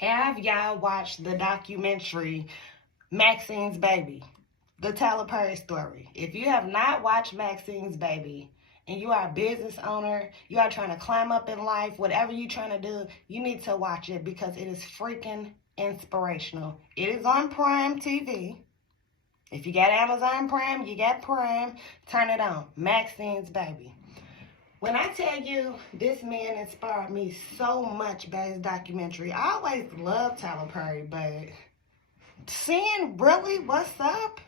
Have y'all watched the documentary Maxine's Baby? The Tyler Perry story. If you have not watched Maxine's Baby and you are a business owner, you are trying to climb up in life, whatever you're trying to do, you need to watch it because it is freaking inspirational. It is on Prime TV. If you got Amazon Prime, you got Prime, turn it on. Maxine's Baby. When I tell you this man inspired me so much by his documentary, I always loved Tyler Perry, but seeing really what's up,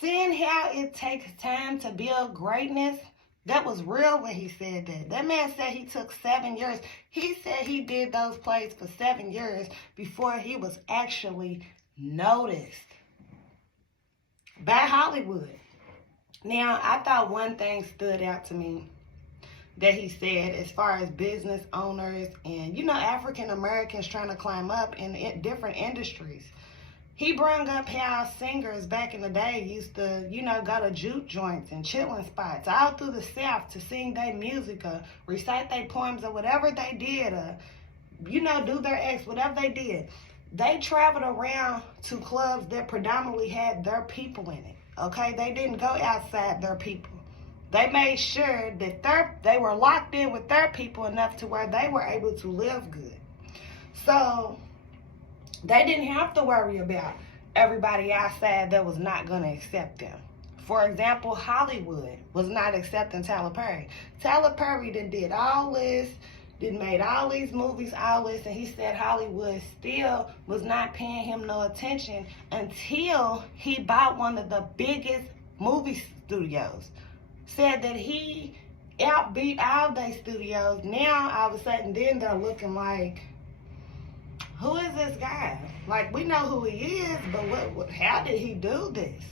seeing how it takes time to build greatness, that was real when he said that. That man said he took 7 years. He said he did those plays for 7 years before he was actually noticed by Hollywood. Now, I thought one thing stood out to me that he said as far as business owners and, African Americans trying to climb up in different industries. He brought up how singers back in the day used to, go to juke joints and chilling spots all through the South to sing their music or recite their poems or whatever they did or, do their acts, whatever they did. They traveled around to clubs that predominantly had their people in it, okay? They didn't go outside their people. They made sure that they were locked in with their people enough to where they were able to live good. So they didn't have to worry about everybody outside that was not going to accept them. For example, Hollywood was not accepting Tyler Perry. Tyler Perry did all this, made all these movies, all this, and he said Hollywood still was not paying him no attention until he bought one of the biggest movie studios. Said that he outbeat all their studios. Now, all of a sudden, then they're looking like, who is this guy? Like, we know who he is, but how did he do this?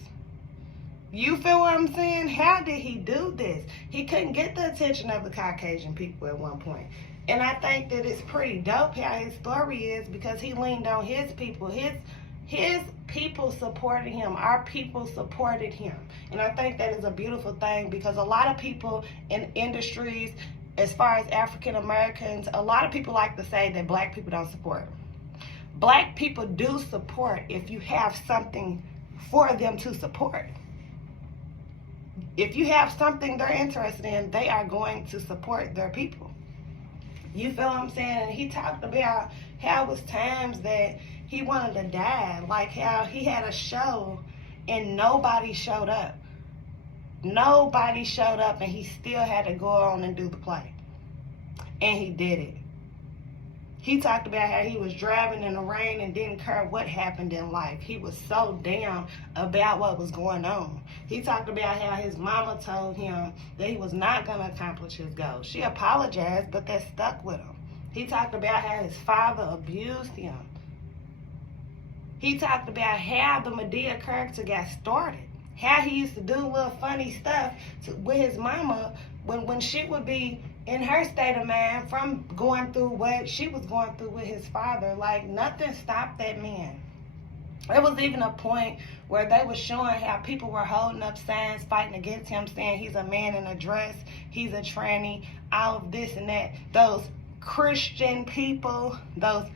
You feel what I'm saying? How did he do this? He couldn't get the attention of the Caucasian people at one point. And I think that it's pretty dope how his story is because he leaned on his people. His people supported him. Our people supported him. And I think that is a beautiful thing because a lot of people in industries, as far as African Americans, a lot of people like to say that black people don't support. Black people do support if you have something for them to support. If you have something they're interested in, they are going to support their people. You feel what I'm saying? And he talked about how it was times that he wanted to die, like how he had a show and nobody showed up. Nobody showed up and he still had to go on and do the play. And he did it. He talked about how he was driving in the rain and didn't care what happened in life. He was so down about what was going on. He talked about how his mama told him that he was not going to accomplish his goal. She apologized, but that stuck with him. He talked about how his father abused him. He talked about how the Medea character got started. How he used to do little funny stuff with his mama when she would be in her state of mind from going through what she was going through with his father. Like, nothing stopped that man. There was even a point where they were showing how people were holding up signs fighting against him, saying he's a man in a dress, he's a tranny, all of this and that. Those Christian people, those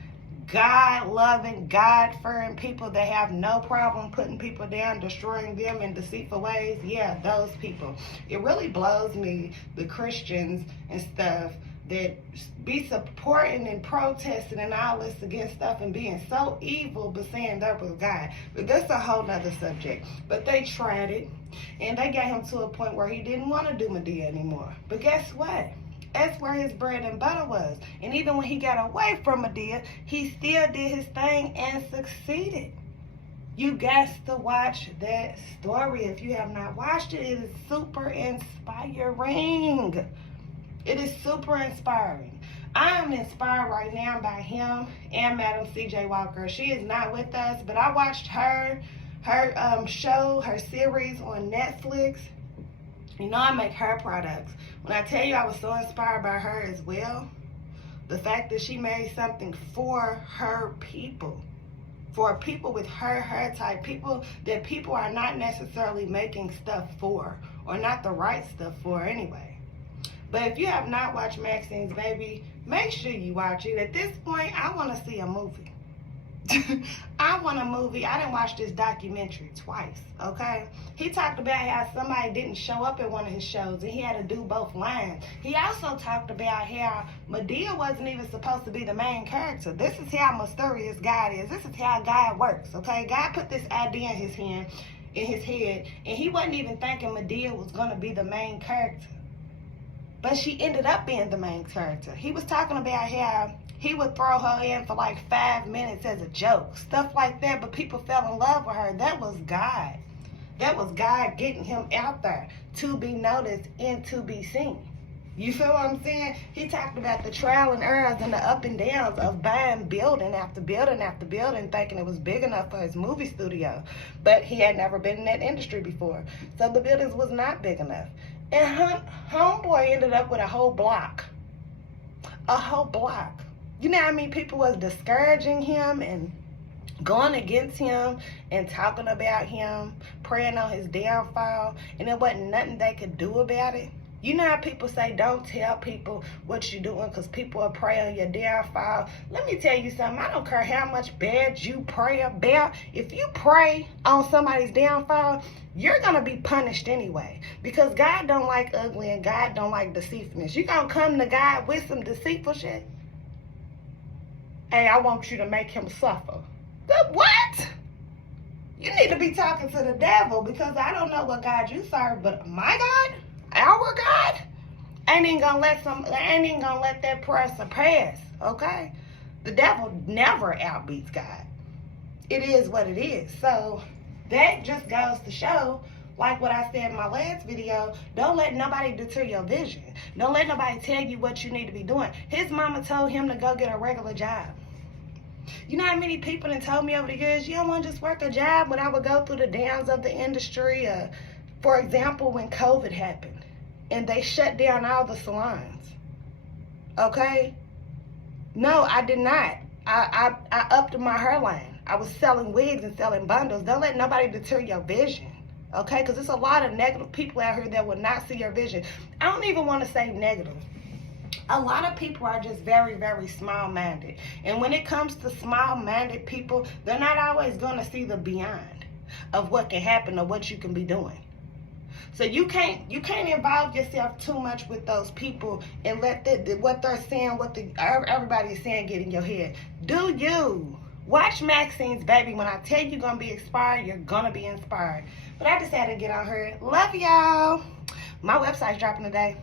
God-loving, God-fearing people that have no problem putting people down, destroying them in deceitful ways. Yeah, those people. It really blows me, the Christians and stuff, that be supporting and protesting and all this against stuff and being so evil, but saying that was God. But that's a whole nother subject. But they tried it, and they got him to a point where he didn't want to do Medea anymore. But guess what? That's where his bread and butter was. And even when he got away from Medea, he still did his thing and succeeded. You got to watch that story. If you have not watched it, it is super inspiring. It is super inspiring. I am inspired right now by him and Madam C.J. Walker. She is not with us, but I watched her show, her series on Netflix. I make her products. When I tell you I was so inspired by her as well, the fact that she made something for her people, for people with her type, people that people are not necessarily making stuff for, or not the right stuff for anyway. But if you have not watched Maxine's Baby, make sure you watch it. At this point, I want to see a movie. I want a movie. I didn't watch this documentary twice, okay? He talked about how somebody didn't show up at one of his shows and he had to do both lines. He also talked about how Madea wasn't even supposed to be the main character. This is how mysterious God is. This is how God works, okay? God put this idea in his head, and he wasn't even thinking Madea was going to be the main character. But she ended up being the main character. He was talking about how he would throw her in for like 5 minutes as a joke, stuff like that, but people fell in love with her. That was God. That was God getting him out there to be noticed and to be seen. You feel what I'm saying? He talked about the trial and errors and the up and downs of buying building after building after building, thinking it was big enough for his movie studio. But he had never been in that industry before, so the buildings was not big enough. And homeboy ended up with a whole block. A whole block. You know what I mean? People was discouraging him and going against him and talking about him, praying on his downfall, and there wasn't nothing they could do about it. You know how people say don't tell people what you're doing because people will pray on your downfall. Let me tell you something. I don't care how much bad you pray about. If you pray on somebody's downfall, you're going to be punished anyway, because God don't like ugly and God don't like deceitfulness. You going to come to God with some deceitful shit? Hey, I want you to make him suffer. What? You need to be talking to the devil, because I don't know what God you serve, but my God, our God, ain't even gonna let that prayer surpass, okay? The devil never outbeats God. It is what it is. So that just goes to show, like what I said in my last video, don't let nobody deter your vision. Don't let nobody tell you what you need to be doing. His mama told him to go get a regular job. You know how many people have told me over the years, you don't want to just work a job? When I would go through the downs of the industry, for example, when COVID happened and they shut down all the salons, okay? No, I did not. I upped my hairline. I was selling wigs and selling bundles. Don't let nobody deter your vision, okay? Because there's a lot of negative people out here that will not see your vision. I don't even want to say negative. A lot of people are just very, very small-minded. And when it comes to small-minded people, they're not always going to see the beyond of what can happen or what you can be doing. So you can't involve yourself too much with those people and let what they're saying, everybody's saying get in your head. Do you? Watch Maxine's Baby. When I tell you you're going to be inspired, you're going to be inspired. But I just had to get on here. Love y'all. My website's dropping today.